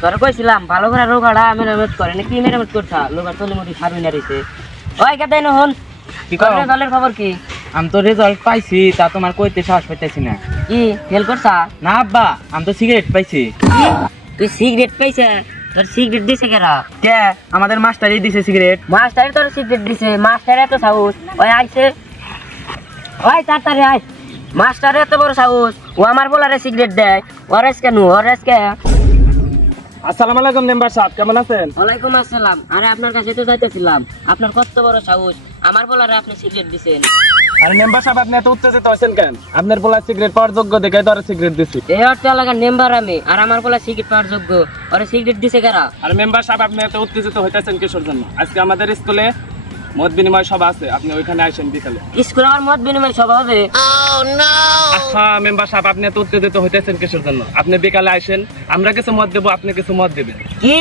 তোর কইছিলাম ভালো করে রোগাড়া মেরামত করে। না কি মেরামত করছা? লোকার তলি মুটি সারবি না রইছে। ওই কেতে নহন কি কও? দলের খবর কি? আমি তো রেজাল্ট পাইছি তা তোমার কইতে সাহস পাইতেছি না। কি? ফেল করছা? না আব্বা আমি তো সিগারেট পাইছি। তুই সিগারেট পাইছে? তোর সিগারেট দিছে কেরা কে? আমাদের মাস্টারই দিছে সিগারেট মাস্টারে তোর সিগারেট দিছে। মাস্টারে এত সাহস। ওই আইছে। ওই তাড়াতাড়ি আয়। মাস্টারে এত বড় সাহস। ও আমার বলারে সিগারেট দেয়। ওরেস কেন ওরেস কে আসসালামু আলাইকুম মেম্বার সাহেব কেমন আছেন? ওয়ালাইকুম আসসালাম। আরে আপনার কাছে তো যাইতেছিলাম। আপনার কত বড় সাহস। আমার বলারে আপনি সিগারেট দিছেন। আরে মেম্বার সাহেব আপনি এত উত্তেজিত হয়েছেন কেন? আপনার বলা সিগারেট পাওয়ার যোগ্য দেখে ধরে সিগারেট দিছি। এই অর্থ এলাকার মেম্বার আমি আর আমার বলা সিগারেট পাওয়ার যোগ্য। আরে সিগারেট দিছে কারা? আর মেম্বার সাহেব আপনি এত উত্তেজিত হইতেছেন কিসের জন্য? আজকে আমাদের স্কুলে মত বিনিময় সভা আছে আপনি ওইখানে আসেন বিকালে। স্কুল আমার মত বিনিময় সভা হবে। আচ্ছা মেম্বার সাহেব আপনি এত উত্তেজিত হইতেছেন কিসের জন্য? আপনি বিকালে আসেন আমরা কিছু মত দেবো আপনি কিছু মত দেবেন। কি?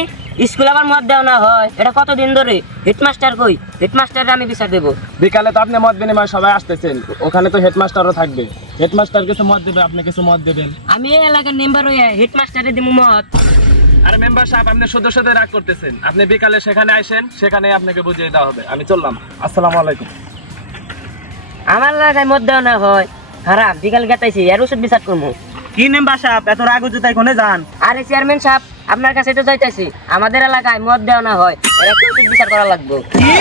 স্কুল আবার মত দেওয়া না হয়? এটা কতদিন ধরে? হেডমাস্টার কই? হেডমাস্টার আমি বিচার দেবো। বিকালে তো আপনি মত বিনিময় সবাই আসতেছেন ওখানে তো হেডমাস্টারও থাকবে। হেডমাস্টার কিছু মত দেবে আপনি কিছু মত দেবেন। আমি এই এলাকার মেম্বার হয়ে হেডমাস্টারে দিব মত। আর মেম্বার সাহেব আপনি সদস্যদের রাগ করতেছেন। আপনি বিকালে সেখানে আসেন সেখানে আপনাকে বুঝিয়ে দেওয়া হবে। আমি চললাম। আসসালামু আলাইকুম। আমার এলাকায় মত দেওয়া না হয়। খারাপ বিকাল গেতাইছি এর ওষুধ বিচার করব কি মেম্বার সাহেব এত রাগ জুতাই কোনে যান? আরে চেয়ারম্যান সাহেব আপনার কাছে তো যাইতেছি। আমাদের এলাকায় মদ দেওয়া না হয় এর একটা ওষুধ বিচার করা লাগবে। কি?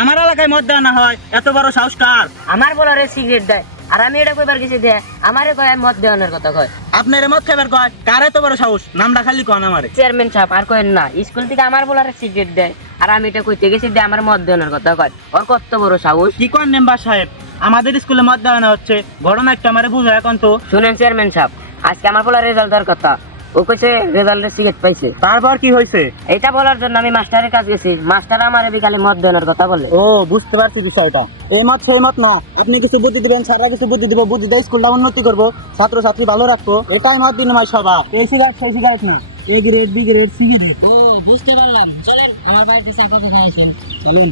আমার এলাকায় মত দেওয়া না হয় এত বড় সাহস কার আমার বলারে সিগারেট দেয়। আর আমি এটা কইবার গেছি দেয় আমারে কয় মদ দেওয়ানোর কথা কয়। আপনার মত খাবার কয় কারে তো বড় সাহস? নামটা খালি কন আমারে। চেয়ারম্যান সাহেব আর কয়েন না স্কুল থেকে আমার বলারে সিগারেট দেয়। আর আমি এটা কইতে গেছি দিয়ে আমার মদ দেওয়ানোর কথা কয়। ওর কত বড় সাহস? কি কোন মেম্বার সাহেব? আমাদের স্কুলে মত দেওয়ানো হচ্ছে। ঘটনা একটা আমারে বুঝায় এখন তো। শুনেন চেয়ারম্যান সাহেব আজকে আমার বলার রেজাল্ট দেওয়ার কথা। ও কইছে রেজাল্টের সিগারেট পাইছে। তারপর কি হয়েছে এটা বলার জন্য আমি মাস্টারের কাছে গেছি। মাস্টার আমার বিকালে মদ দেওয়ানোর কথা বলে। ও বুঝতে পারছি বিষয়টা। এই মত সেই মত না। আপনি কিছু বুদ্ধি দিবেন স্যাররা কিছু বুদ্ধি দিব। বুদ্ধি দিয়ে স্কুলটা উন্নতি করব। ছাত্র ছাত্রী ভালো রাখব। এটাই মত বিনিময় সভা এই সিগারেট সেই সিগারেট না। A grade B grade C grade ও বুঝতে পারলাম। চলেন আমার বাড়িতে চা কত খাওয়াছেন চলুন।